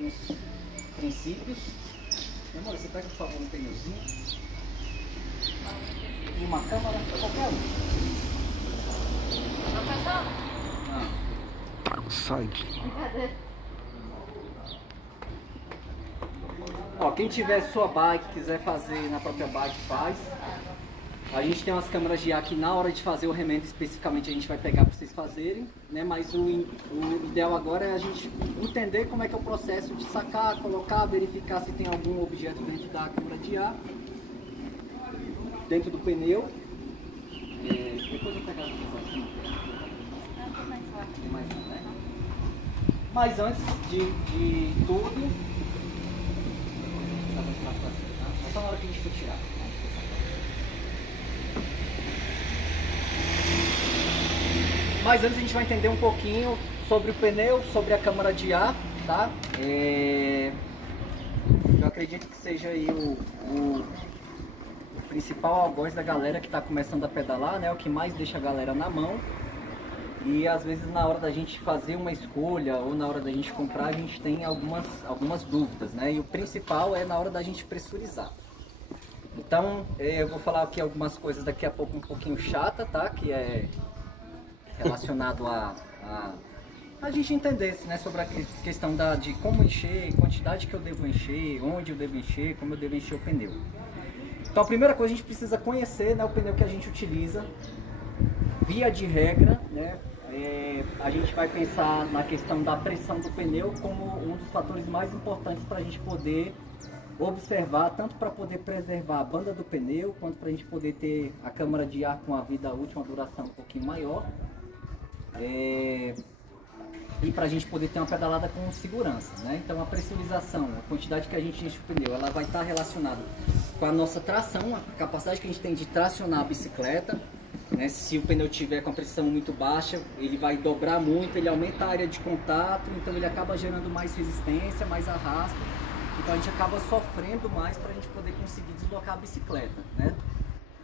Os princípios. Amor, você pega por favor um pneuzinho e uma câmera, qualquer um. Não. Sai. Ó, quem tiver sua bike, quiser fazer na própria bike, faz. A gente tem umas câmeras de ar que na hora de fazer o remendo especificamente a gente vai pegar para vocês fazerem, né? Mas o ideal agora é a gente entender como é que é o processo de sacar, colocar, verificar se tem algum objeto dentro da câmara de ar, dentro do pneu. Depois eu pegar aqui. Mas antes de tudo, é só na hora que a gente for tirar. Mas antes a gente vai entender um pouquinho sobre o pneu, sobre a câmara de ar, tá? Eu acredito que seja aí o principal algoz da galera que está começando a pedalar, né? O que mais deixa a galera na mão. E às vezes na hora da gente fazer uma escolha ou na hora da gente comprar a gente tem algumas dúvidas, né? E o principal é na hora da gente pressurizar. Então eu vou falar aqui algumas coisas daqui a pouco um pouquinho chata, tá? Que é relacionado a gente entender, né, sobre a questão de como encher, quantidade que eu devo encher, onde eu devo encher, como eu devo encher o pneu. Então a primeira coisa a gente precisa conhecer, né, o pneu que a gente utiliza. Via de regra, né, a gente vai pensar na questão da pressão do pneu como um dos fatores mais importantes para a gente poder observar, tanto para poder preservar a banda do pneu, quanto para a gente poder ter a câmara de ar com a vida útil, uma duração um pouquinho maior. E para a gente poder ter uma pedalada com segurança, né? Então a pressurização, a quantidade que a gente enche o pneu, ela vai estar relacionada com a nossa tração, a capacidade que a gente tem de tracionar a bicicleta, né? Se o pneu tiver com a pressão muito baixa, ele vai dobrar muito, ele aumenta a área de contato, então ele acaba gerando mais resistência, mais arrasto, então a gente acaba sofrendo mais para a gente poder conseguir deslocar a bicicleta, né?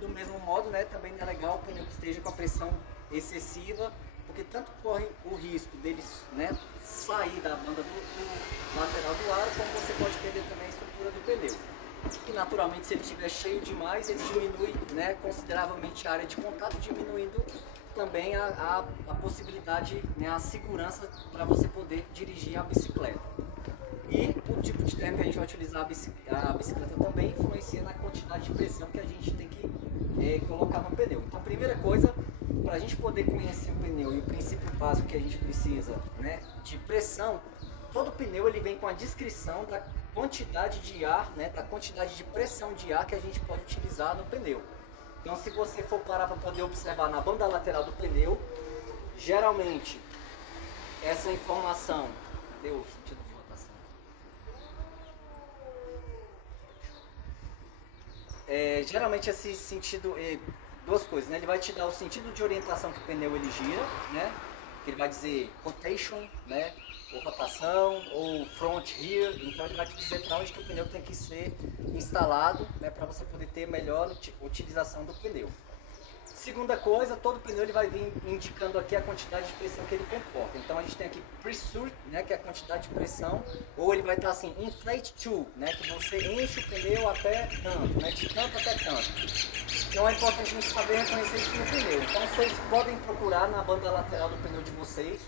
Do mesmo modo, né, também não é legal o pneu que esteja com a pressão excessiva, porque tanto corre o risco deles, né, sair da banda do lateral do aro, como você pode perder também a estrutura do pneu. E naturalmente, se ele estiver cheio demais, ele diminui, né, consideravelmente a área de contato, diminuindo também a possibilidade, né, a segurança para você poder dirigir a bicicleta. E o tipo de termo que a gente vai utilizar a bicicleta também influencia na quantidade de pressão que a gente tem que colocar no pneu. Então, a primeira coisa, para a gente poder conhecer o pneu e o princípio básico que a gente precisa, né, de pressão, todo pneu ele vem com a descrição da quantidade de ar, né, da quantidade de pressão de ar que a gente pode utilizar no pneu. Então, se você for parar para poder observar na banda lateral do pneu, geralmente essa informação, cadê o sentido de rotação? Geralmente esse sentido, duas coisas, né? Ele vai te dar o sentido de orientação que o pneu ele gira, né? Ele vai dizer rotation, né? Ou rotação, ou front rear, então ele vai te dizer para onde que o pneu tem que ser instalado, né? Para você poder ter melhor utilização do pneu. Segunda coisa, todo pneu ele vai vir indicando aqui a quantidade de pressão que ele comporta. Então a gente tem aqui pressure, né, que é a quantidade de pressão, ou ele vai estar assim, inflate to, né, que você enche o pneu até tanto, né, de tanto até tanto. Então é importante a gente saber reconhecer isso no pneu. Então vocês podem procurar na banda lateral do pneu de vocês,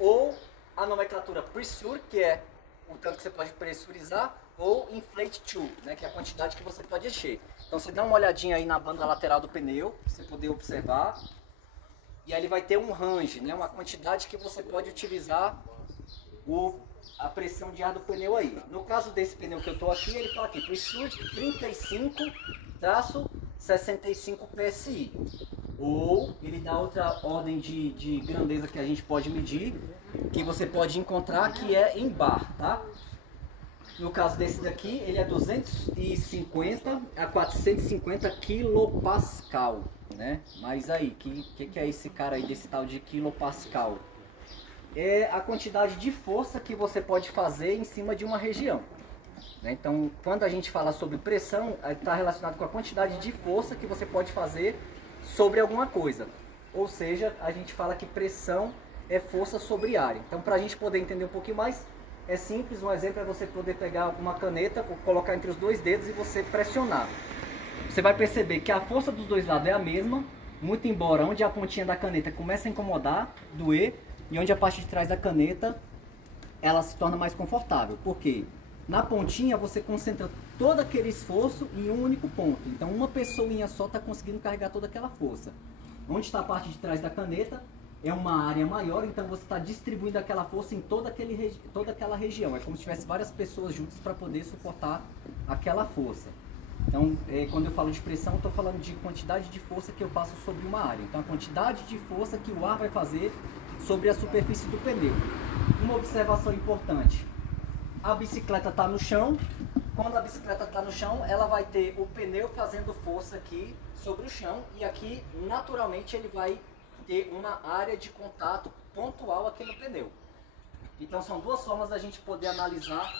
ou a nomenclatura pressure, que é o tanto que você pode pressurizar, ou inflate to, né, que é a quantidade que você pode encher. Então você dá uma olhadinha aí na banda lateral do pneu, para você poder observar. E aí ele vai ter um range, né, uma quantidade que você pode utilizar a pressão de ar do pneu aí. No caso desse pneu que eu estou aqui, ele fala aqui, pressure 35-65 PSI. Ou ele dá outra ordem de grandeza que a gente pode medir, que você pode encontrar, que é em bar, tá? No caso desse daqui, ele é 250 a 450 quilopascal, né? Mas aí, que é esse cara aí desse tal de quilopascal? É a quantidade de força que você pode fazer em cima de uma região, né? Então, quando a gente fala sobre pressão, está relacionado com a quantidade de força que você pode fazer sobre alguma coisa. Ou seja, a gente fala que pressão é força sobre área. Então, para a gente poder entender um pouquinho mais, é simples, um exemplo é você poder pegar uma caneta, colocar entre os dois dedos e você pressionar. Você vai perceber que a força dos dois lados é a mesma, muito embora onde a pontinha da caneta começa a incomodar, doer, e onde a parte de trás da caneta ela se torna mais confortável. Por quê? Na pontinha você concentra todo aquele esforço em um único ponto. Então uma pessoinha só está conseguindo carregar toda aquela força. Onde está a parte de trás da caneta é uma área maior, então você está distribuindo aquela força em toda aquela região. É como se tivesse várias pessoas juntas para poder suportar aquela força. Então, quando eu falo de pressão, eu estou falando de quantidade de força que eu passo sobre uma área. Então, a quantidade de força que o ar vai fazer sobre a superfície do pneu. Uma observação importante. A bicicleta está no chão. Quando a bicicleta está no chão, ela vai ter o pneu fazendo força aqui sobre o chão. E aqui, naturalmente, ele vai ter uma área de contato pontual aqui no pneu. Então, são duas formas da gente poder analisar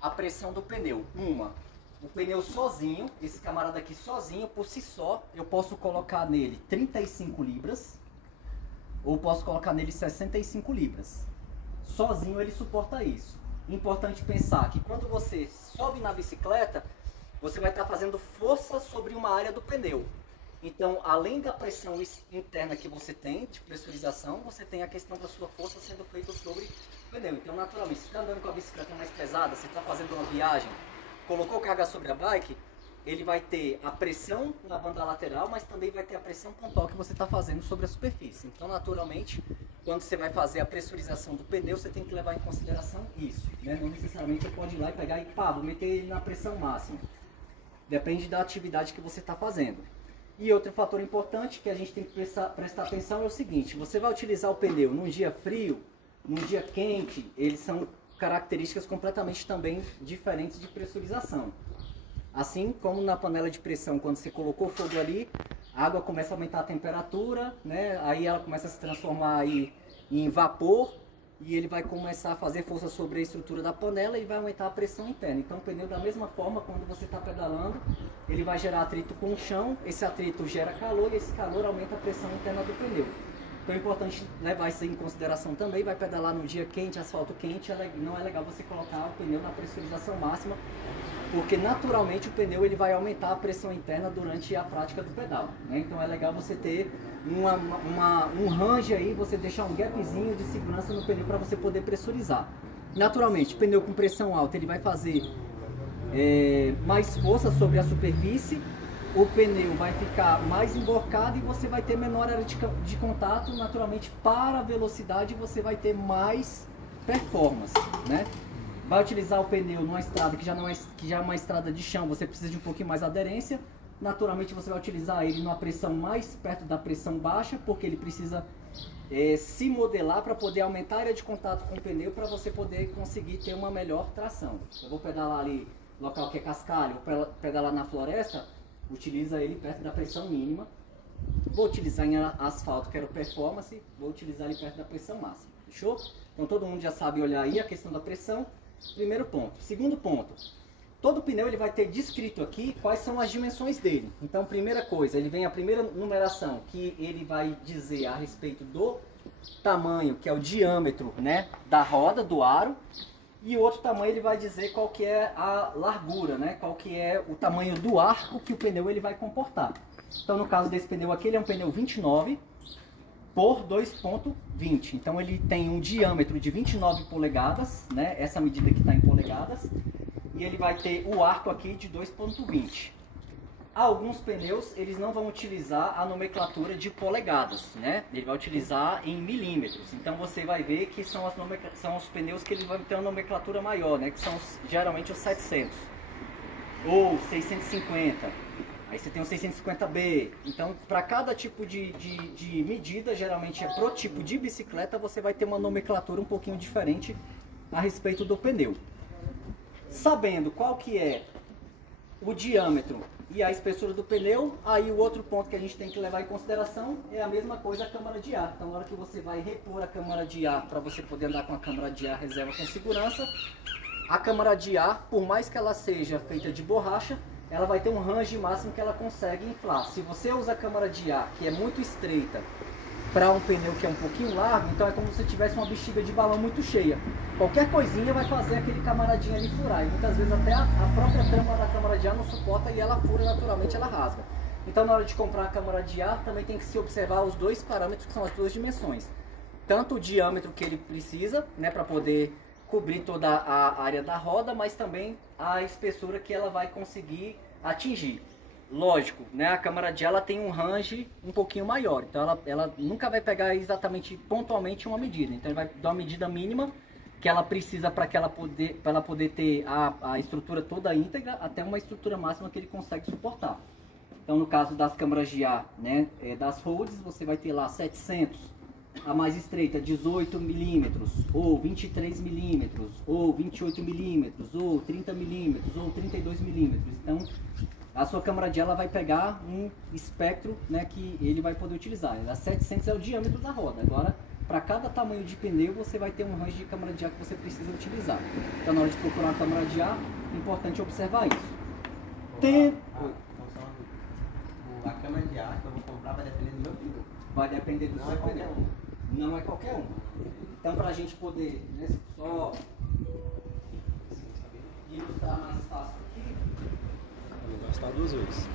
a pressão do pneu. Uma, o pneu sozinho, esse camarada aqui sozinho, por si só, eu posso colocar nele 35 libras ou posso colocar nele 65 libras. Sozinho ele suporta isso. Importante pensar que quando você sobe na bicicleta, você vai estar fazendo força sobre uma área do pneu. Então, além da pressão interna que você tem, de pressurização, você tem a questão da sua força sendo feita sobre o pneu. Então, naturalmente, se está andando com a bicicleta mais pesada, você está fazendo uma viagem, colocou carga sobre a bike, ele vai ter a pressão na banda lateral, mas também vai ter a pressão pontual que você está fazendo sobre a superfície. Então, naturalmente, quando você vai fazer a pressurização do pneu, você tem que levar em consideração isso, né? Não necessariamente você pode ir lá e pegar e pá, vou meter ele na pressão máxima. Depende da atividade que você está fazendo. E outro fator importante que a gente tem que prestar atenção é o seguinte: você vai utilizar o pneu num dia frio, num dia quente, eles são características completamente também diferentes de pressurização. Assim como na panela de pressão, quando você colocou fogo ali, a água começa a aumentar a temperatura, né? Aí ela começa a se transformar aí em vapor e ele vai começar a fazer força sobre a estrutura da panela e vai aumentar a pressão interna. Então o pneu, da mesma forma, quando você está pedalando, ele vai gerar atrito com o chão, esse atrito gera calor e esse calor aumenta a pressão interna do pneu. Então é importante levar isso em consideração também. Vai pedalar no dia quente, asfalto quente, não é legal você colocar o pneu na pressurização máxima, porque naturalmente o pneu ele vai aumentar a pressão interna durante a prática do pedal, né? Então é legal você ter um range aí, você deixar um gapzinho de segurança no pneu para você poder pressurizar. Naturalmente, pneu com pressão alta ele vai fazer mais força sobre a superfície, o pneu vai ficar mais emborcado e você vai ter menor área de contato. Naturalmente, para a velocidade você vai ter mais performance, né? Vai utilizar o pneu numa estrada que já é uma estrada de chão, você precisa de um pouquinho mais aderência. Naturalmente você vai utilizar ele numa pressão mais perto da pressão baixa, porque ele precisa se modelar para poder aumentar a área de contato com o pneu, para você poder conseguir ter uma melhor tração. Eu vou pedalar ali local que é cascalho, vou pedalar na floresta, utiliza ele perto da pressão mínima. Vou utilizar em asfalto, quero performance, vou utilizar ele perto da pressão máxima. Fechou? Então todo mundo já sabe olhar aí a questão da pressão. Primeiro ponto. Segundo ponto, todo pneu ele vai ter descrito aqui quais são as dimensões dele. Então, primeira coisa, ele vem a primeira numeração que ele vai dizer a respeito do tamanho, que é o diâmetro, né, da roda, do aro. E o outro tamanho ele vai dizer qual que é a largura, né, qual que é o tamanho do arco que o pneu ele vai comportar. Então, no caso desse pneu aqui, ele é um pneu 29 por 2.20, então ele tem um diâmetro de 29 polegadas, né? Essa medida que está em polegadas, e ele vai ter o arco aqui de 2.20. Alguns pneus eles não vão utilizar a nomenclatura de polegadas, né? Ele vai utilizar em milímetros. Então você vai ver que são os pneus que eles vão ter uma nomenclatura maior, né? Que são geralmente os 700 ou 650. Aí você tem o 650B. Então, para cada tipo de medida, geralmente é pro tipo de bicicleta, você vai ter uma nomenclatura um pouquinho diferente a respeito do pneu. Sabendo qual que é o diâmetro e a espessura do pneu, aí o outro ponto que a gente tem que levar em consideração é a mesma coisa a câmara de ar. Então, na hora que você vai repor a câmara de ar, para você poder andar com a câmara de ar reserva com segurança, a câmara de ar, por mais que ela seja feita de borracha, ela vai ter um range máximo que ela consegue inflar. Se você usa a câmara de ar que é muito estreita para um pneu que é um pouquinho largo, então é como se tivesse uma bexiga de balão muito cheia. Qualquer coisinha vai fazer aquele camaradinho ali furar. E muitas vezes até a própria tampa da câmara de ar não suporta e ela fura naturalmente, ela rasga. Então na hora de comprar a câmara de ar também tem que se observar os dois parâmetros que são as duas dimensões. Tanto o diâmetro que ele precisa, né, para poder cobrir toda a área da roda, mas também a espessura que ela vai conseguir atingir. Lógico, né, a câmara de ar ela tem um range um pouquinho maior, então ela nunca vai pegar exatamente pontualmente uma medida. Então ele vai dar uma medida mínima que ela precisa para ela poder ter a estrutura toda íntegra até uma estrutura máxima que ele consegue suportar. Então no caso das câmaras de ar, né, das Rhodes, você vai ter lá 700, a mais estreita 18 milímetros, ou 23 milímetros, ou 28 milímetros, ou 30 milímetros, ou 32 milímetros. Então a sua câmara de ar ela vai pegar um espectro, né, que ele vai poder utilizar. A 700 é o diâmetro da roda. Agora, para cada tamanho de pneu, você vai ter um range de câmara de ar que você precisa utilizar. Então, na hora de procurar uma câmara de ar, é importante observar isso. A câmara de ar que eu vou comprar vai depender do meu pneu. Vai depender do seu pneu. Não é qualquer um. Então, para a gente poder, né, só ilustrar mais fácil aqui. Vou gastar 2 vezes.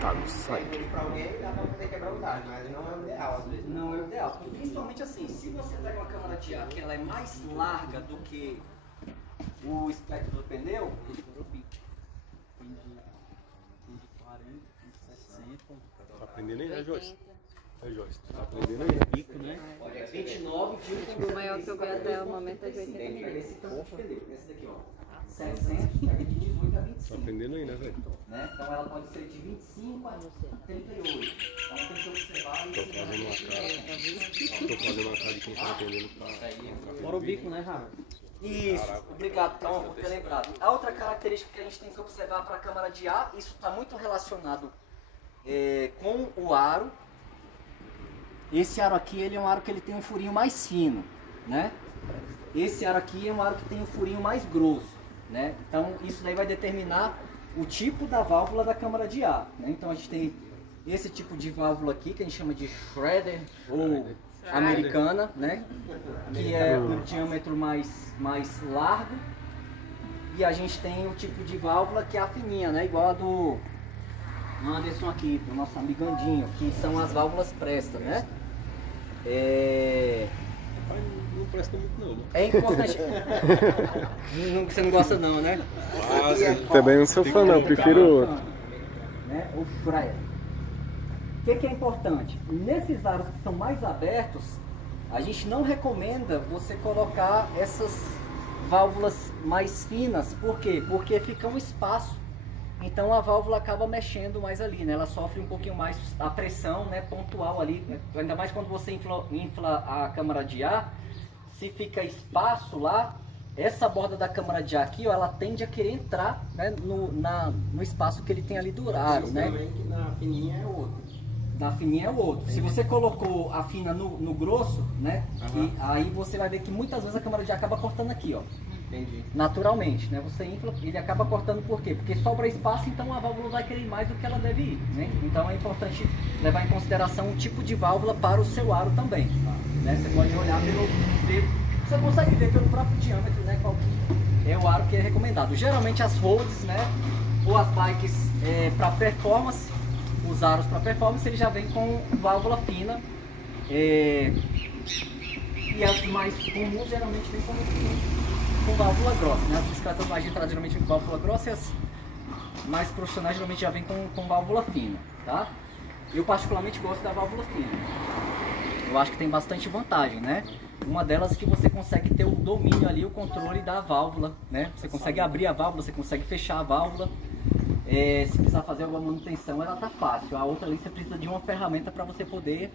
Tá no site. Para alguém dá para poder quebrar o galho, mas não é o ideal às vezes. Não é o ideal. Principalmente assim, se você pega uma câmara de ar que ela é mais larga do que o espectro do pneu, Tá aprendendo aí, né, Joyce? É, Joyce, tá aprendendo aí. Bico, né? olha, 29, viu? O maior que eu vi até o momento é de 80. Esse tanto de pneu, esse daqui, ó. 700, pega de 18 a 25. Tá aprendendo aí, né, velho? Né? Então ela pode ser de 25 a 38. Então tem que observar Tô fazendo uma cara. Tô fazendo uma cara de quem tá aprendendo pra. Fora o bico, né, Rafa? Isso, obrigado Tom por ter lembrado. A outra característica que a gente tem que observar para a câmara de ar, isso está muito relacionado com o aro. Esse aro aqui ele é um aro que ele tem um furinho mais fino, né? Esse aro aqui é um aro que tem um furinho mais grosso, né? Então isso daí vai determinar o tipo da válvula da câmara de ar, né? Então a gente tem esse tipo de válvula aqui que a gente chama de shredder ou americana, né? Que é um diâmetro mais largo. E a gente tem o tipo de válvula que é a fininha, né? Igual a do Anderson aqui, do nosso amigo Andinho, que são as válvulas Presta, né? Rapaz, não presta muito não, né? É importante. Você não gosta não, né? Também não sou fã não, prefiro outro. Né? O Fryer. O que é importante? Nesses aros que são mais abertos, a gente não recomenda você colocar essas válvulas mais finas. Por quê? Porque fica um espaço. Então a válvula acaba mexendo mais ali, né? Ela sofre um pouquinho mais a pressão, né, pontual ali. Ainda mais quando você infla a câmara de ar, se fica espaço lá, essa borda da câmara de ar aqui, ó, ela tende a querer entrar, né, no espaço que ele tem ali do aro, né? Também que na fininha é outro. Na fininha é o outro. Se você colocou a fina no grosso, né? Uhum. Aí você vai ver que muitas vezes a câmara de ar acaba cortando aqui, ó. Entendi. Naturalmente, né? Você infla, ele acaba cortando por quê? Porque sobra espaço, então a válvula vai querer ir mais do que ela deve ir, né? Então é importante levar em consideração o tipo de válvula para o seu aro também, né? Você pode olhar você consegue ver pelo próprio diâmetro, né? Qual que é o aro que é recomendado. Geralmente as Rhodes, né? Ou as bikes para performance, os aros para performance, ele já vem com válvula fina. E as mais comuns geralmente vem com válvula grossa, né? As bicicletas mais entradas geralmente vem com válvula grossa e as mais profissionais geralmente já vem com válvula fina, tá? Eu particularmente gosto da válvula fina. Eu acho que tem bastante vantagem, né? Uma delas é que você consegue ter o domínio ali, o controle da válvula, né? Você consegue abrir a válvula, você consegue fechar a válvula. Se precisar fazer alguma manutenção, ela tá fácil. A outra ali você precisa de uma ferramenta para você poder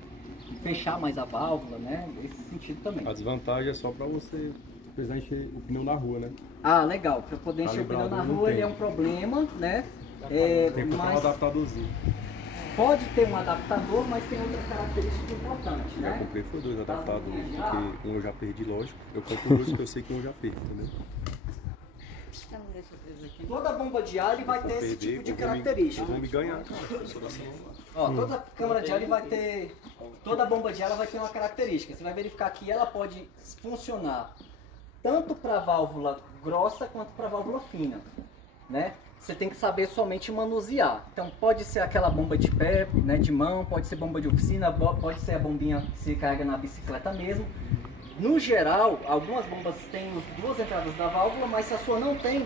fechar mais a válvula, né? Nesse sentido também. A desvantagem é só pra você precisar encher o pneu na rua, né? Ah, legal. Para poder encher o pneu na rua, ele é um problema, né? Tem que comprar um adaptadorzinho. Pode ter um adaptador, mas tem outra característica importante, Eu né? comprei foi 2 adaptadores, porque um eu já perdi, lógico. Eu compro 2 porque eu sei que um eu já perdi, entendeu? Toda bomba de ar ele vai ter esse tipo de característica. Vou me ganhar, cara. Ó, toda câmara de ar ele vai ter, toda bomba de ar ela vai ter uma característica. Você vai verificar que ela pode funcionar tanto para válvula grossa quanto para válvula fina, né? Você tem que saber somente manusear. Então pode ser aquela bomba de pé, né, de mão, pode ser bomba de oficina, pode ser a bombinha que se carrega na bicicleta mesmo. No geral, algumas bombas têm as duas entradas da válvula, mas se a sua não tem,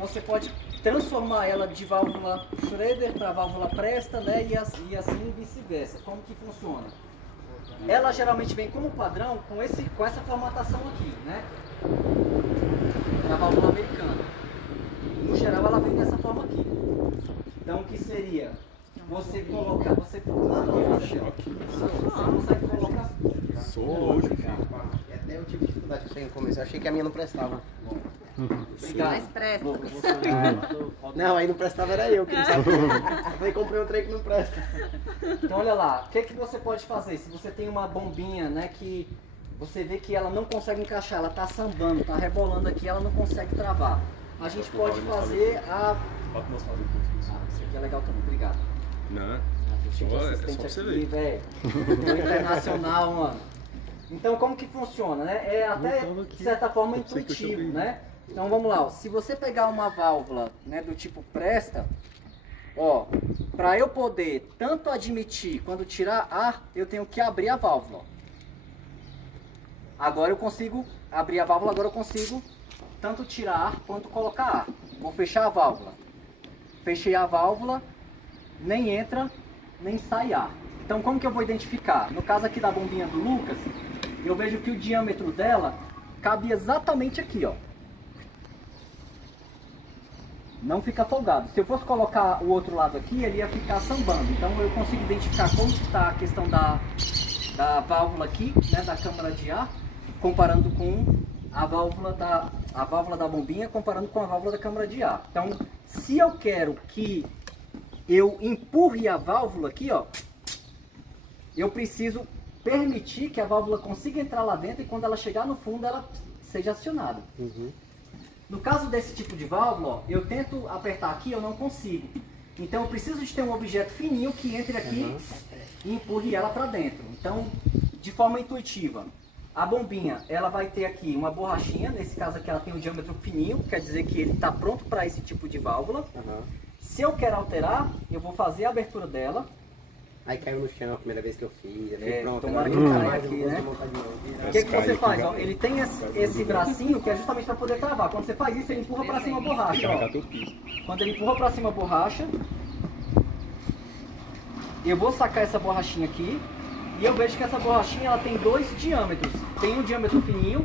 você pode transformar ela de válvula Schroeder para válvula Presta, né, e assim vice-versa. Como que funciona? Ela geralmente vem como padrão com essa formatação aqui, né, para a válvula americana. No geral ela vem dessa forma aqui. Então o que seria? Você colocar, você consegue colocar. Sou hoje, filho. É até o tipo de dificuldade que eu tenho no começo. Eu achei que a minha não prestava. Mas presta. Não, aí não prestava era eu que não sabia. Eu falei, comprei um trem que não presta. Então olha lá, o que você pode fazer? Se você tem uma bombinha, né, que você vê que ela não consegue encaixar, ela está sambando, está rebolando aqui, ela não consegue travar. A gente pode fazer a... Pode mostrar depois. Isso aqui é legal também, obrigado. Não, Chico é assistente só você aqui, ver. velho. Internacional, mano. Então como que funciona, né? É até, de certa forma, intuitivo, né? Então vamos lá, ó. Se você pegar uma válvula, né, do tipo Presta, ó, para eu poder tanto admitir quanto tirar ar, eu tenho que abrir a válvula, ó. Agora eu consigo abrir a válvula, agora eu consigo tanto tirar ar quanto colocar ar. Vou fechar a válvula. Fechei a válvula, nem entra, nem sai ar. Então como que eu vou identificar? No caso aqui da bombinha do Lucas, eu vejo que o diâmetro dela cabe exatamente aqui, ó. Não fica folgado. Se eu fosse colocar o outro lado aqui, ele ia ficar sambando. Então eu consigo identificar como está a questão da válvula aqui, né, da câmara de ar, comparando com a válvula da bombinha, comparando com a válvula da câmara de ar. Então, se eu quero que eu empurre a válvula aqui, ó, eu preciso permitir que a válvula consiga entrar lá dentro e quando ela chegar no fundo ela seja acionada. No caso desse tipo de válvula, ó, eu tento apertar aqui, eu não consigo. Então eu preciso de ter um objeto fininho que entre aqui e empurre ela para dentro. Então, de forma intuitiva, a bombinha, ela vai ter aqui uma borrachinha, nesse caso aqui ela tem um diâmetro fininho, quer dizer que ele está pronto para esse tipo de válvula. Se eu quero alterar, eu vou fazer a abertura dela. Aí caiu no chão a primeira vez que eu fiz. Pronto, tomara que caia aqui, né? O que você faz? Ó, ele tem esse bracinho que é justamente para poder travar. Quando você faz isso, ele empurra para cima a borracha. Ó. Quando ele empurra para cima a borracha, eu vou sacar essa borrachinha aqui. E eu vejo que essa borrachinha ela tem dois diâmetros. Tem um diâmetro fininho.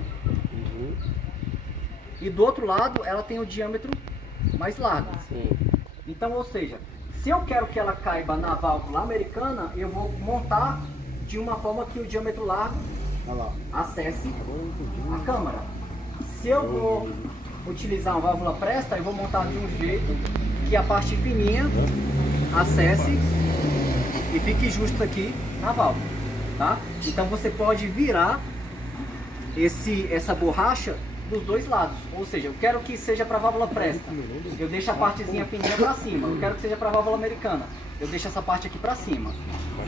E do outro lado ela tem o diâmetro mais largo. Então, ou seja, se eu quero que ela caiba na válvula americana, eu vou montar de uma forma que o diâmetro largo acesse a câmara. Se eu vou utilizar uma válvula Presta, eu vou montar de um jeito que a parte fininha acesse e fique justo aqui na válvula, tá? Então você pode virar essa borracha dos dois lados, ou seja, eu quero que seja para a válvula Presta, eu deixo a partezinha fininha para cima. Eu quero que seja para a válvula americana, eu deixo essa parte aqui para cima.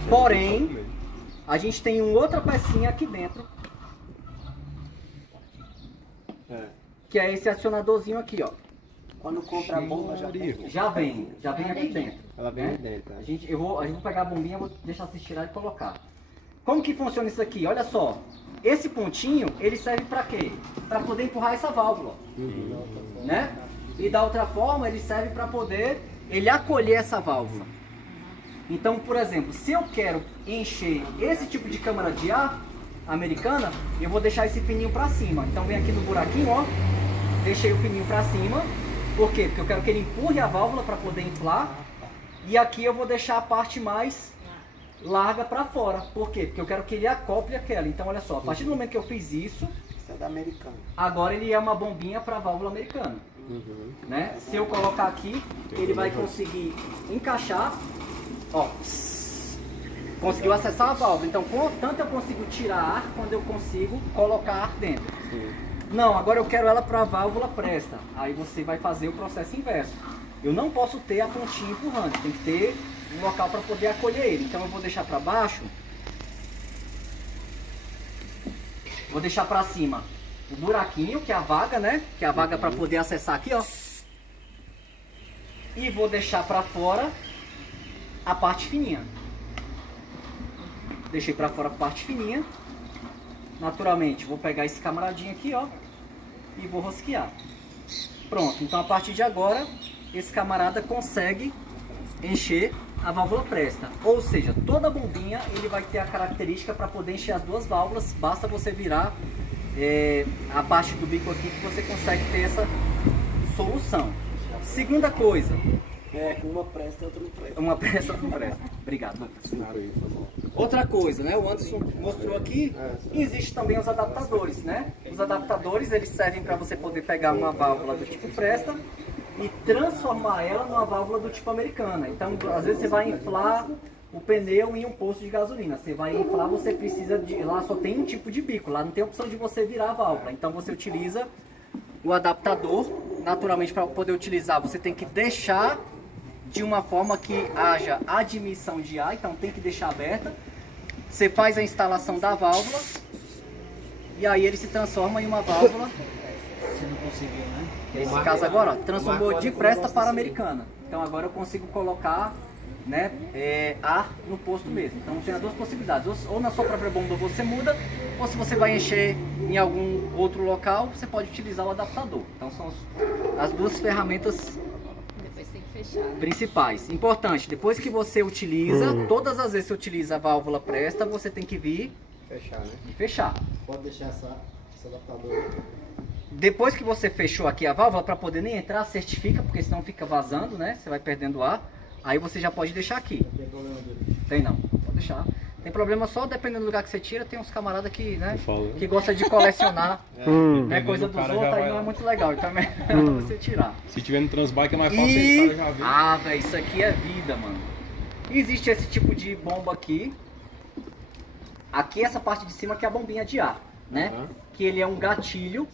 Porém, a gente tem uma outra pecinha aqui dentro, que é esse acionadorzinho aqui, ó. Quando compra a bomba já vem aqui dentro. Ela vem dentro. A gente vai pegar a bombinha, vou deixar vocês tirar e colocar. Como que funciona isso aqui? Olha só. Esse pontinho, ele serve para quê? Para poder empurrar essa válvula, né? E da outra forma, ele serve para poder acolher essa válvula. Então, por exemplo, se eu quero encher esse tipo de câmara de ar americana, eu vou deixar esse pininho para cima. Então, vem aqui no buraquinho, ó, deixei o pininho para cima. Por quê? Porque eu quero que ele empurre a válvula para poder inflar. E aqui eu vou deixar a parte mais larga para fora. Por quê? Porque eu quero que ele acople aquela. Então, olha só, a partir do momento que eu fiz isso, é da americana. Agora ele é uma bombinha para válvula americana. Né? Se eu colocar aqui, ele vai conseguir encaixar. Ó, conseguiu acessar a válvula. Então, tanto eu consigo tirar ar, quando eu consigo colocar ar dentro. Não, agora eu quero ela para a válvula presta. Aí você vai fazer o processo inverso. Eu não posso ter a pontinha empurrando, tem que ter um local para poder acolher ele. Então eu vou deixar para baixo, vou deixar para cima o buraquinho, que é a vaga, né? Que é a vaga para poder acessar aqui, ó. E vou deixar para fora a parte fininha. Deixei para fora a parte fininha. Naturalmente, vou pegar esse camaradinho aqui, ó, e vou rosquear. Pronto, então a partir de agora, esse camarada consegue encher a válvula presta. Ou seja, toda bombinha ele vai ter a característica para poder encher as duas válvulas. Basta você virar a parte do bico aqui que você consegue ter essa solução. Segunda coisa. Uma presta e outra não presta. Uma presta, outra não presta. Obrigado, Lucas. Outra coisa, né? O Anderson mostrou aqui, existe também os adaptadores, né? Os adaptadores, eles servem para você poder pegar uma válvula do tipo presta e transformar ela numa válvula do tipo americana. Então, às vezes você vai inflar o pneu em um posto de gasolina. Você vai inflar, você precisa de... Lá só tem um tipo de bico, lá não tem opção de você virar a válvula. Então você utiliza o adaptador. Naturalmente, para poder utilizar, você tem que deixar de uma forma que haja admissão de ar, então tem que deixar aberta. Você faz a instalação da válvula e aí ele se transforma em uma válvula. Você não conseguiu, né? Nesse caso agora, ó, transformou de presta para americana. Então agora eu consigo colocar, né, ar no posto mesmo. Então tem as duas possibilidades. Ou na sua própria bomba você muda, ou se você vai encher em algum outro local, você pode utilizar o adaptador. Então são as duas ferramentas principais. Importante, depois que você utiliza, todas as vezes que você utiliza a válvula presta, você tem que vir Fechar, né? e fechar. Pode deixar esse adaptador. Depois que você fechou aqui a válvula, para poder nem entrar, certifica, porque senão fica vazando, né? Você vai perdendo ar. Aí você já pode deixar aqui. Não tem problema dele. Tem não, pode deixar. Tem problema só dependendo do lugar que você tira, tem uns camaradas que, né, falo. que gostam de colecionar, né, coisa dos outros, aí não é muito legal, então é melhor você tirar. Se tiver no Transbike é mais fácil, E... o cara já vê. Ah, velho, isso aqui é vida, mano. Existe esse tipo de bomba aqui. Aqui essa parte de cima que é a bombinha de ar, né? Que ele é um gatilho.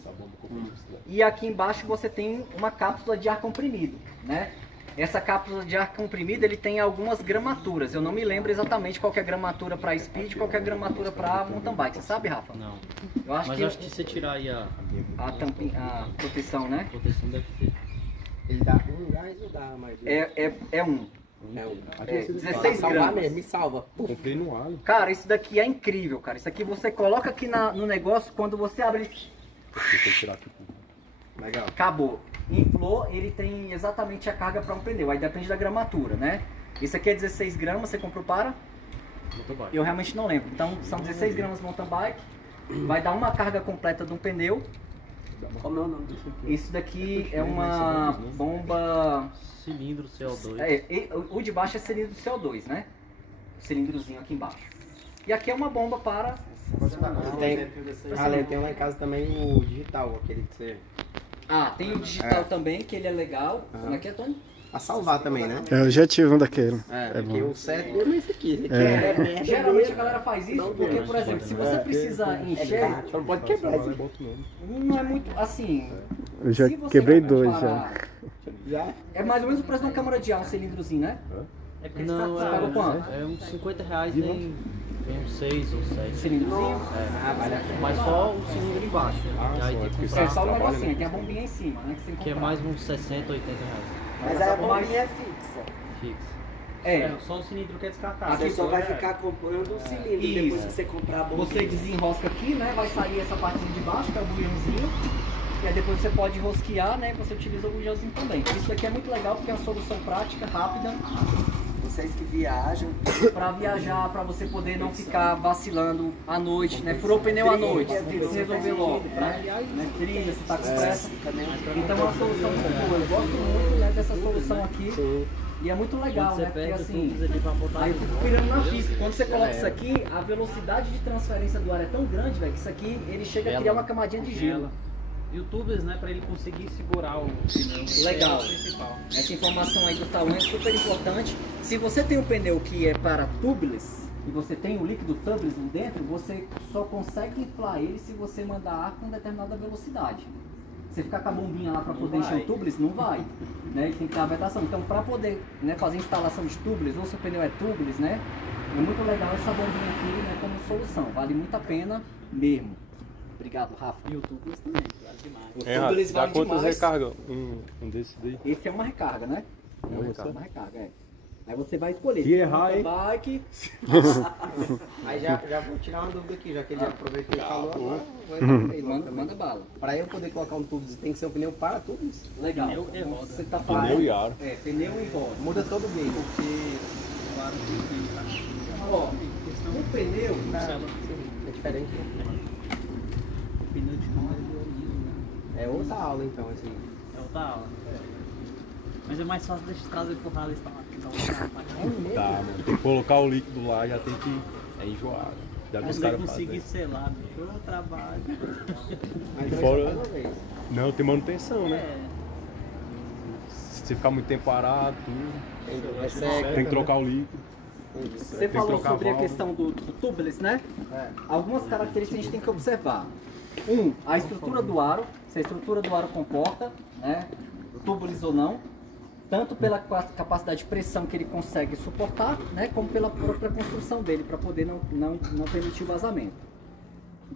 E aqui embaixo você tem uma cápsula de ar comprimido, né? Essa cápsula de ar comprimido, ele tem algumas gramaturas. Eu não me lembro exatamente qual que é a gramatura para speed e qual que é a gramatura para mountain bike. Você sabe, Rafa? Não. Eu acho Mas que acho que você tirar aí a proteção, né? proteção deve ter. Ele dá um gás ou dá mais? É um. É 16 salvar gramas. mesmo, me salva. Comprei no alho. Cara, isso daqui é incrível, cara. Isso aqui você coloca aqui no negócio, quando você abre, ele... Tem que tirar aqui. Legal. Acabou. Inflou, ele tem exatamente a carga para um pneu. Aí depende da gramatura, né? Isso aqui é 16 gramas, você comprou para? Eu realmente não lembro. Então são 16 gramas mountain bike. Vai dar uma carga completa de um pneu. Como é o nome disso aqui? Isso daqui é uma bomba... Cilindro CO2. O de baixo é cilindro CO2, né? Cilindrozinho aqui embaixo. E aqui é uma bomba para... Tem lá em casa também o digital, aquele que você... Ah, tem o digital também, que ele é legal. Como é que é, Tony? A salvar também, né? Eu já tive um daquele. Porque o certo mesmo é esse aqui. Esse aqui merda Geralmente a mesmo. galera faz isso porque, por exemplo, se você precisa encher, Só não pode quebrar esse não é muito assim. Eu já se você quebrei vai dois comparar- já. É mais ou menos o preço de uma câmara de ar, um cilindrozinho, né? É porque Não, você pagou quanto? é uns 50 reais, tem uns 6 ou 7. Cilindrozinho? Mas só o cilindro embaixo. E aí tem que É comprar, só um negocinho, tem a bombinha em cima, né? Que você tem que é comprar. mais uns 60, 80 reais. Mas aí a bombinha é fixa. Fixa. É, Só o cilindro que é descartável. Aqui Você só vai ficar comprando o cilindro Isso. depois que você comprar a bombinha. você desenrosca aqui, né? Vai sair essa partezinha de baixo, que é o bujãozinho. E aí depois você pode rosquear, né? Você utiliza o bujãozinho também. Isso daqui é muito legal porque é uma solução prática, rápida. Vocês que viajam. Pra viajar, pra você poder não ficar vacilando à noite, né? Furou o pneu à noite, tem que se resolver logo, né? Trilha, você tá com pressa. Então é uma solução muito boa. Eu gosto muito, né, dessa solução aqui. E é muito legal, né? Porque assim, aí eu fico pirando na física. Quando você coloca isso aqui, a velocidade de transferência do ar é tão grande, velho, que isso aqui ele chega a criar uma camadinha de gelo. YouTubers, né, para ele conseguir segurar o pneu. Legal. É o principal. Essa informação aí do tamanho é super importante. Se você tem um pneu que é para tubeless, e você tem o líquido tubeless dentro, você só consegue inflar ele se você mandar ar com determinada velocidade. Você ficar com a bombinha lá para poder encher o tubeless, não vai, né? Ele tem que ter a vedação. Então, para poder, né, fazer instalação de tubeless, ou se o pneu é tubeless, né, é muito legal essa bombinha aqui, né, como solução. Vale muito a pena mesmo. Obrigado, Rafa. E o tubeless também, vale demais. O É, tubeless dá vale quantas demais. recargas? Um desses daí? Esse é uma recarga, né? Uma recarga, é. Aí você vai escolher. Se errar, hein? Bike. Aí já vou tirar uma dúvida aqui, já que ele já aproveitou e falou agora. Manda bala. Para eu poder colocar um tubos, tem que ser um pneu para tubos? Legal. Pneu e roda. Você tá falando. Pneu e aro. É, pneu e roda. Muda todo o game. Porque, claro, tem Ó, o pneu, É diferente. o pneu de mão é liso, né? É outra aula então, assim. É outra aula. Mas é mais fácil deixar trazer pro ralo instalar. Tá, mano. Tem que colocar o líquido lá, já tem que... É enjoado. Já que os Mas caras eu consegui fazem. selar, bicho. Eu trabalho. Mas E também fora- só faz uma vez. Não, tem manutenção, né? É. Se ficar muito tempo parado, tudo. É seca. Tem que trocar o líquido. você Tem que falou trocar a sobre a válvula. questão do tubeless, né? É. Algumas características a gente tem que observar. A estrutura do aro, se a estrutura do aro comporta, né, tubeless ou não, tanto pela capacidade de pressão que ele consegue suportar, né, como pela própria construção dele, para poder não permitir o vazamento.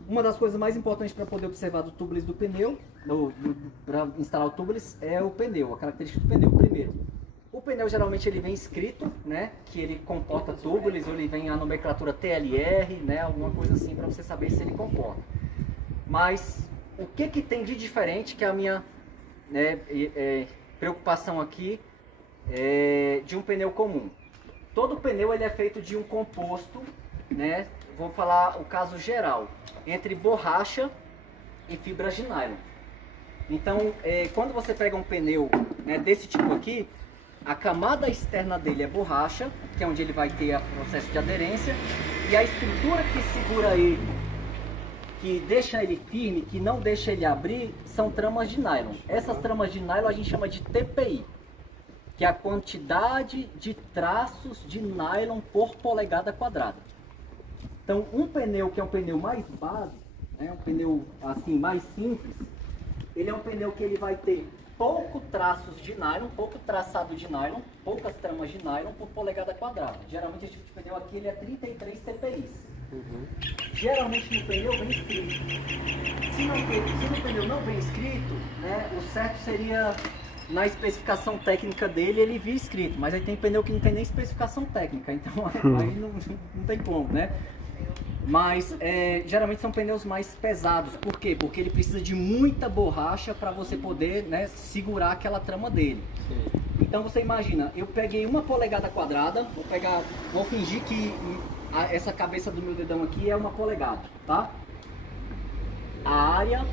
Uma das coisas mais importantes para poder observar do tubeless do pneu, para instalar o tubeless, é o pneu, a característica do pneu. Primeiro, o pneu geralmente ele vem escrito, né, que ele comporta tubeless, ou ele vem a nomenclatura TLR, né, alguma coisa assim para você saber se ele comporta. Mas o que tem de diferente, que é a minha, né, preocupação aqui, de um pneu comum? Todo pneu ele é feito de um composto, né, vou falar o caso geral, entre borracha e fibras de nylon. Então, quando você pega um pneu, né, desse tipo aqui, a camada externa dele é borracha, que é onde ele vai ter o processo de aderência, e a estrutura que segura ele, que deixa ele firme, que não deixa ele abrir, são tramas de nylon. Essas tramas de nylon a gente chama de TPI, que é a quantidade de traços de nylon por polegada quadrada. Então, um pneu que é um pneu mais básico, né, um pneu assim mais simples, ele é um pneu que ele vai ter pouco traços de nylon, pouco traçado de nylon, poucas tramas de nylon por polegada quadrada. Geralmente esse tipo de pneu aqui ele é 33 TPIs. Geralmente no pneu vem escrito. Se no pneu não vem escrito, né, o certo seria na especificação técnica dele ele vir escrito, mas aí tem pneu que não tem nem especificação técnica, então aí não tem como, né? Mas geralmente são pneus mais pesados. Por quê? Porque ele precisa de muita borracha para você poder, né, segurar aquela trama dele. Sim. Então você imagina, eu peguei 1 polegada quadrada, vou fingir que essa cabeça do meu dedão aqui é 1 polegada, tá? A área,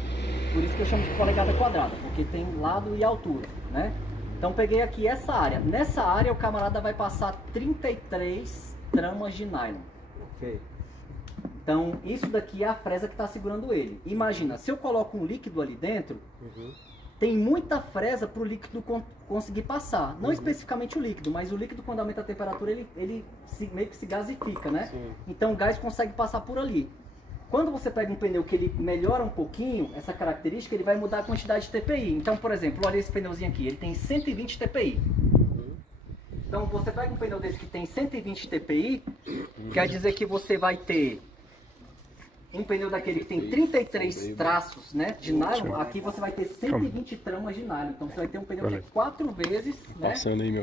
por isso que eu chamo de polegada quadrada, porque tem lado e altura, né? Então peguei aqui essa área. Nessa área o camarada vai passar 33 tramas de nylon. Ok. Então, isso daqui é a fresa que está segurando ele. Imagina, se eu coloco um líquido ali dentro, tem muita fresa para o líquido conseguir passar. Não especificamente o líquido, mas o líquido, quando aumenta a temperatura, ele meio que se gasifica, né? Sim. Então, o gás consegue passar por ali. Quando você pega um pneu que ele melhora um pouquinho essa característica, ele vai mudar a quantidade de TPI. Então, por exemplo, olha esse pneuzinho aqui, ele tem 120 TPI. Então, você pega um pneu desse que tem 120 TPI, quer dizer que você vai ter um pneu daquele que tem 33 traços, né, de nylon, aqui você vai ter 120 tramas de nylon. Então você vai ter um pneu que é 4 vezes, né,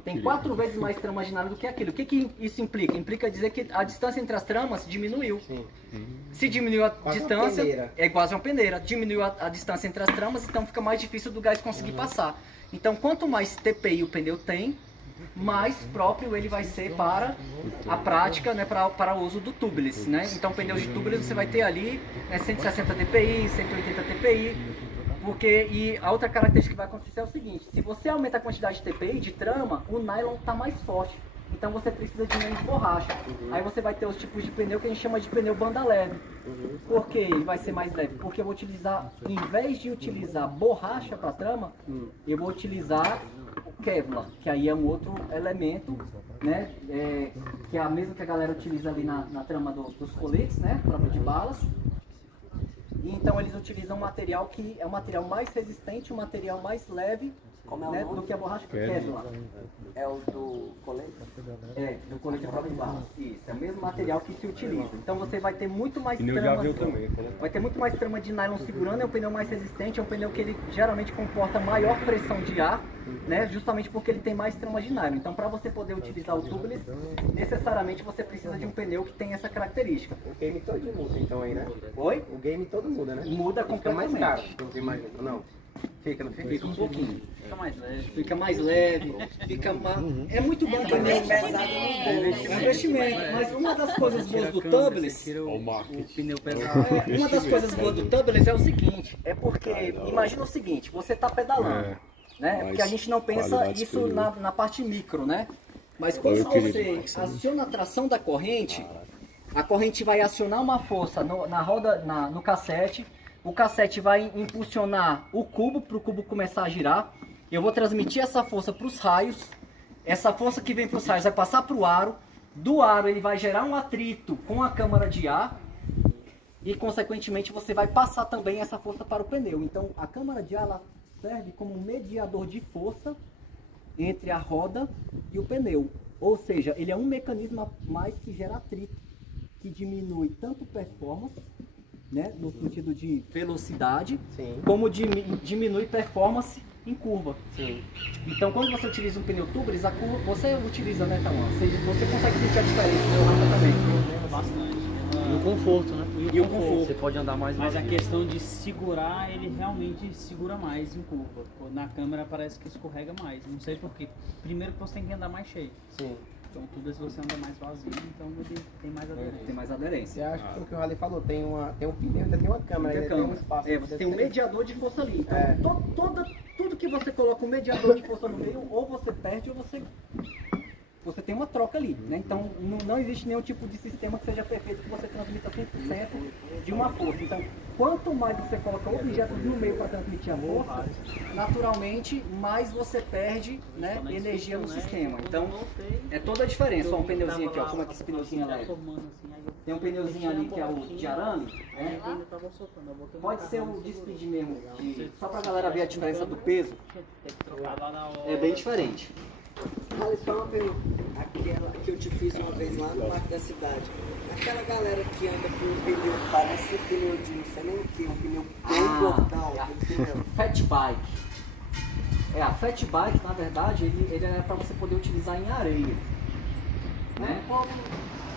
tem 4 vezes mais tramas de nylon do que aquilo. O que isso implica? Implica dizer que a distância entre as tramas diminuiu. Sim. Se diminuiu a distância, é quase uma peneira. Diminuiu a distância entre as tramas, então fica mais difícil do gás conseguir passar. Então quanto mais TPI o pneu tem, mais próprio ele vai ser para a prática, né, para o uso do tubeless, né? Então pneus de tubeless você vai ter ali, né, 160 TPI, 180 TPI, e a outra característica que vai acontecer é o seguinte: se você aumenta a quantidade de TPI, de trama, o nylon está mais forte, então você precisa de menos borracha. Aí você vai ter os tipos de pneu que a gente chama de pneu banda leve. Por que ele vai ser mais leve? Porque eu vou utilizar, em vez de utilizar borracha para trama, eu vou utilizar o Kevlar, que aí é um outro elemento né? Que é a mesma que a galera utiliza ali na trama dos coletes, né? Prova de balas. E então eles utilizam um material que é um material mais resistente, um material mais leve, Como é o né, nome? do que a borracha Kevlar. É o do colete? É, do colete de prova de balas. Isso, é o mesmo material que se utiliza. Então você vai ter muito mais Pneu de trama. avião também, né? Vai ter muito mais trama de nylon segurando, é um pneu mais resistente, é um pneu que ele geralmente comporta maior pressão de ar, né? Justamente porque ele tem mais trama de nylon. Então para você poder utilizar o tubeless, necessariamente você precisa de um pneu que tem essa característica. O game todo muda então aí, né? Oi? O game todo muda, né? Muda E fica mais completamente. caro, do que imagina. Não. Fica, não fica? Fica um pouquinho. Fica mais leve. Fica mais leve, fica mais... É muito bom o pneu. É um investimento, mas uma das coisas boas do tubeless... Olha o marketing. O pneu pesado. Uma das coisas boas do tubeless é o seguinte, é porque, imagina o seguinte, você está pedalando, É, né? mas Porque a gente não pensa qualidade isso superior. na parte micro, né? Mas quando Oi, você querido. aciona a tração da corrente, a corrente vai acionar uma força na roda, no cassete, o cassete vai impulsionar o cubo para o cubo começar a girar, eu vou transmitir essa força para os raios, essa força que vem para os raios vai passar para o aro, do aro ele vai gerar um atrito com a câmara de ar, e consequentemente você vai passar também essa força para o pneu. Então a câmara de ar ela serve como um mediador de força entre a roda e o pneu. Ou seja, ele é um mecanismo a mais que gera atrito, que diminui tanto performance, né, no sentido de velocidade, Sim. como diminui performance em curva. Sim. Então quando você utiliza um pneu tubeless, a curva, você utiliza, né, Tauan? Você consegue sentir a diferença, né, o Rafa também. Bastante. E o conforto, né? E o conforto. Você pode andar mais Mas a vazio. questão de segurar, ele realmente segura mais em curva. Pô, na câmera parece que escorrega mais. Não sei porquê. Primeiro que você tem que andar mais cheio. Sim. Então tudo se você anda mais vazio, então ele tem mais aderência. Tem mais Você aderência. acha que foi o que o Rally falou? Tem um pneu, ainda tem uma câmera, ainda tem um espaço. Você tem um mediador de força ali. Então, É. tudo que você coloca um mediador de força no meio, ou você perde ou você tem uma troca ali, né? Então não existe nenhum tipo de sistema que seja perfeito que você transmita 100% de uma força. Então, quanto mais você coloca objetos no meio para transmitir a força, naturalmente mais você perde, né, energia no sistema. Então é toda a diferença. Ó, um pneuzinho aqui, ó, como é que esse pneuzinho é leve. Tem um pneuzinho ali que é o de arame, né? Pode ser o de speed mesmo, só para a galera ver a diferença do peso. É bem diferente. Olha só uma pergunta. Aquela que eu te fiz uma vez lá no Parque da Cidade. Aquela galera que anda com um pneu, parece um pneu de não sei nem o que, um pneu bem gordão, entendeu? Fat bike. A fat bike, na verdade, ele é para você poder utilizar em areia, né?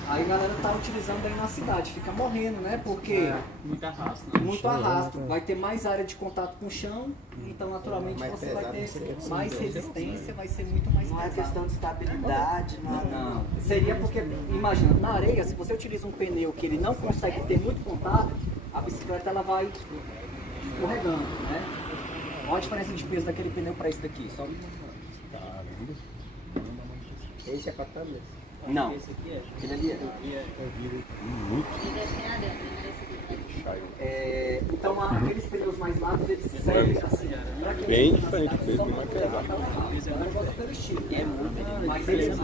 Aí a galera tá utilizando aí na cidade, fica morrendo, né? Porque Muito arrasto, né? muito arrasto, vai ter mais área de contato com o chão, então naturalmente Mais você vai pesado, ter mais resistência, vai ser muito mais Não é pesado. questão de estabilidade, nada. Não, seria porque, imagina, na areia, se você utiliza um pneu que ele não consegue ter muito contato, a bicicleta ela vai escorregando, né? Olha a diferença de peso daquele pneu para esse daqui, só... Esse é pra câmera. Não, Esse aqui é. aquele ali então aqueles pneus mais largos, eles servem assim, pra quem Bem usa na diferente, cidade, bem só mais pra pesado. pegar rápido. A galera gosta pelo estilo, mas eles,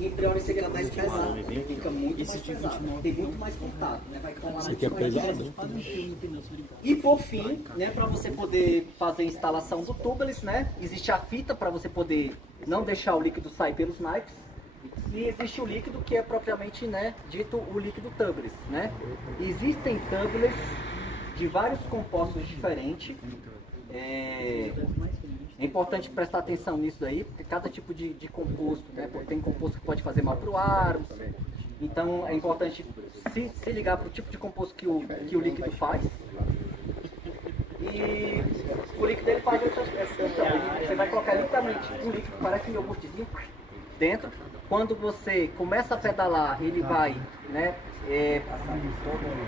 em teoria, seria mais pesado, fica muito mais pesado, tem muito mais contato, né? Vai colar Esse aqui é muito mais pesado. direto. E por fim, né, para você poder fazer a instalação do tubeless, né, existe a fita para você poder não deixar o líquido sair pelos naipes. E existe o líquido que é propriamente, né, dito o líquido tubeless, né? Existem tubeless de vários compostos diferentes. É importante prestar atenção nisso daí, porque cada tipo de composto, né? Tem composto que pode fazer mal para o ar. Então é importante se ligar para o tipo de composto que o líquido faz. E o líquido ele faz essa função. Você vai colocar literalmente um líquido, parece um iogurtezinho, dentro. Quando você começa a pedalar, ele vai, né,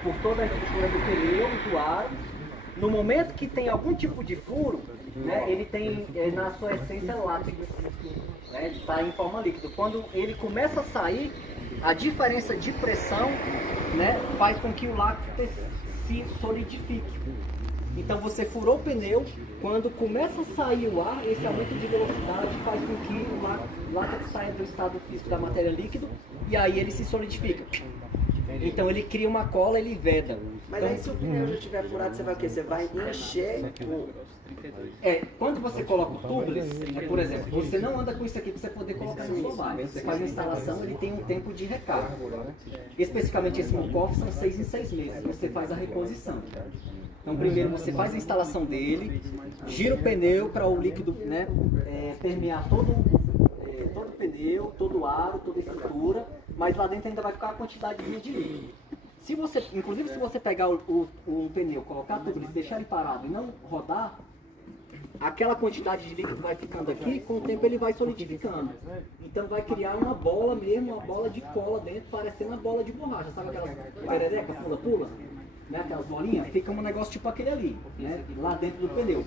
por toda a estrutura do pneu, do aro. No momento que tem algum tipo de furo, né, ele tem na sua essência látex, né, ele está em forma líquida. Quando ele começa a sair, a diferença de pressão, né, faz com que o látex se solidifique. Então você furou o pneu, quando começa a sair o ar, esse aumento de velocidade faz com que o látex saia do estado físico da matéria líquido e aí ele se solidifica. Então ele cria uma cola, ele veda. Mas Então, aí se o pneu já estiver furado, você vai o quê? Você vai encher o... quando você coloca o tubeless, por exemplo, você não anda com isso aqui para você poder colocar na sua bike. Você faz a instalação, ele tem um tempo de recarga. Especificamente esse Moncoff são 6 em 6 meses. Você faz a reposição. Então primeiro você faz a instalação dele, gira o pneu para o líquido, né, permear todo o pneu, todo o aro, toda a estrutura, mas lá dentro ainda vai ficar a quantidade de líquido. Inclusive se você pegar o pneu, colocar tudo e deixar ele parado e não rodar, aquela quantidade de líquido vai ficando aqui e com o tempo ele vai solidificando. Então vai criar uma bola mesmo, uma bola de cola dentro, parecendo uma bola de borracha. Sabe aquelas perereca, pula-pula? Né, aquelas bolinhas? Fica um negócio tipo aquele ali, né, lá dentro do pneu.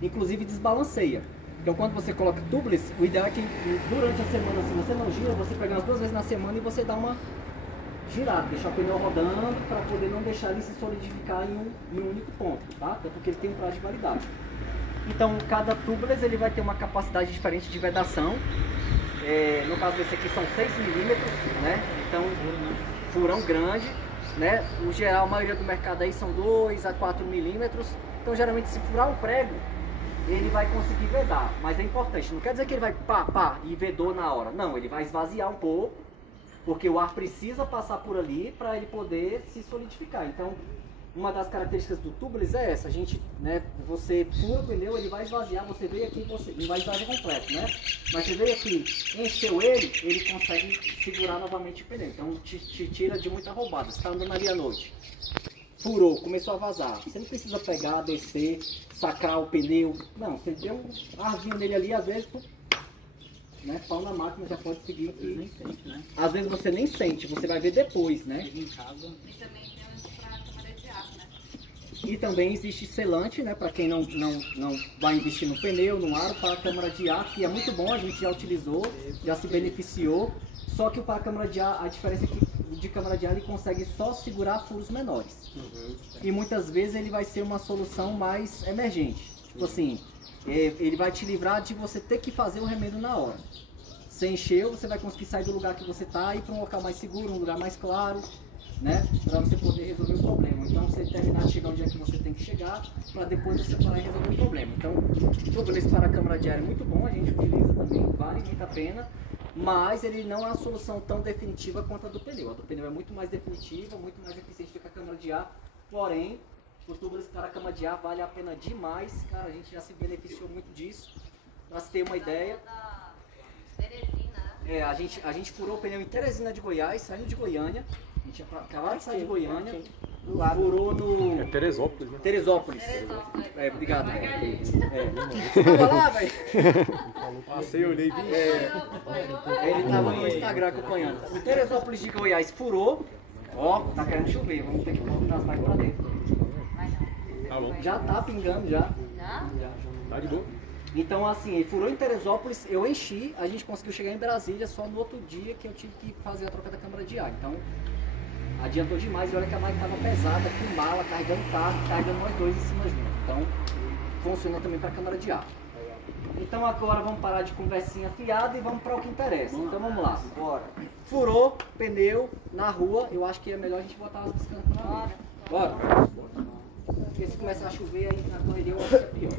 Inclusive desbalanceia. Então quando você coloca tubeless, o ideal é que durante a semana, se você não gira, você pega umas 2 vezes na semana e você dá uma girada, deixar o pneu rodando para poder não deixar ele se solidificar em um único ponto, tá? Até porque ele tem um prazo de validade. Então cada tubeless ele vai ter uma capacidade diferente de vedação. No caso desse aqui são 6 milímetros, né? Então furão grande, né? O geral, a maioria do mercado aí são 2 a 4 milímetros. Então geralmente se furar o prego, ele vai conseguir vedar, mas é importante, não quer dizer que ele vai pá e vedou na hora, não, ele vai esvaziar um pouco, porque o ar precisa passar por ali para ele poder se solidificar. Então, uma das características do tubeless é essa, a gente, né, você fura o pneu, ele vai esvaziar, você veio aqui, não vai esvaziar completo, né? Mas você veio aqui, encheu ele consegue segurar novamente o pneu, então te tira de muita roubada. Você está andando ali à noite, furou, começou a vazar, você não precisa pegar, descer, sacar o pneu, não, você deu um arzinho nele ali, às vezes, né, pau na máquina, já pode seguir o que... Às vezes você nem sente, você vai ver depois, né? E também existe selante, né, para quem não vai investir no pneu, no aro, para a câmara de ar, que é muito bom, a gente já utilizou, já se beneficiou, só que para a câmara de ar, a diferença é que de câmara de ar ele consegue só segurar furos menores. E muitas vezes ele vai ser uma solução mais emergente. Tipo assim, ele vai te livrar de você ter que fazer o remendo na hora. Você encheu, você vai conseguir sair do lugar que você está e ir para um local mais seguro, um lugar mais claro, né? Para você poder resolver o problema. Então você terminar de chegar onde é que você tem que chegar, para depois você parar e resolver o problema. Então, o tubeless para a câmara de ar é muito bom, a gente utiliza também, vale muito a pena. Mas ele não é uma solução tão definitiva quanto a do pneu. A do pneu é muito mais definitiva, muito mais eficiente do que a câmara de ar. Porém, o tubeless para a câmara de ar vale a pena demais. Cara, a gente já se beneficiou muito disso. Para se ter uma ideia. A gente furou o pneu em Teresina de Goiás, saindo de Goiânia. A gente acabou de sair de Goiânia. Furou no... Teresópolis, né? Teresópolis. Obrigado. Você tava lá, velho? Passei, olhei bem. Ele tava no Instagram acompanhando. O Teresópolis de Goiás furou. Ó, tá querendo chover. Vamos ter que botar as bikes pra dentro. Tá bom. Já tá pingando já. Tá de boa. Então assim, ele furou em Teresópolis, eu enchi, a gente conseguiu chegar em Brasília só no outro dia que eu tive que fazer a troca da câmara de ar. Então adiantou demais e olha que a bike estava pesada, com mala, carregando carro, carregando nós dois em cima junto. Então funciona também para a câmara de ar. Então agora vamos parar de conversinha fiada e vamos para o que interessa. Então vamos lá. Bora. Furou, pneu, na rua, eu acho que é melhor a gente botar as bicicletas na rua. Bora. Porque se começar a chover aí na correria eu acho que é pior.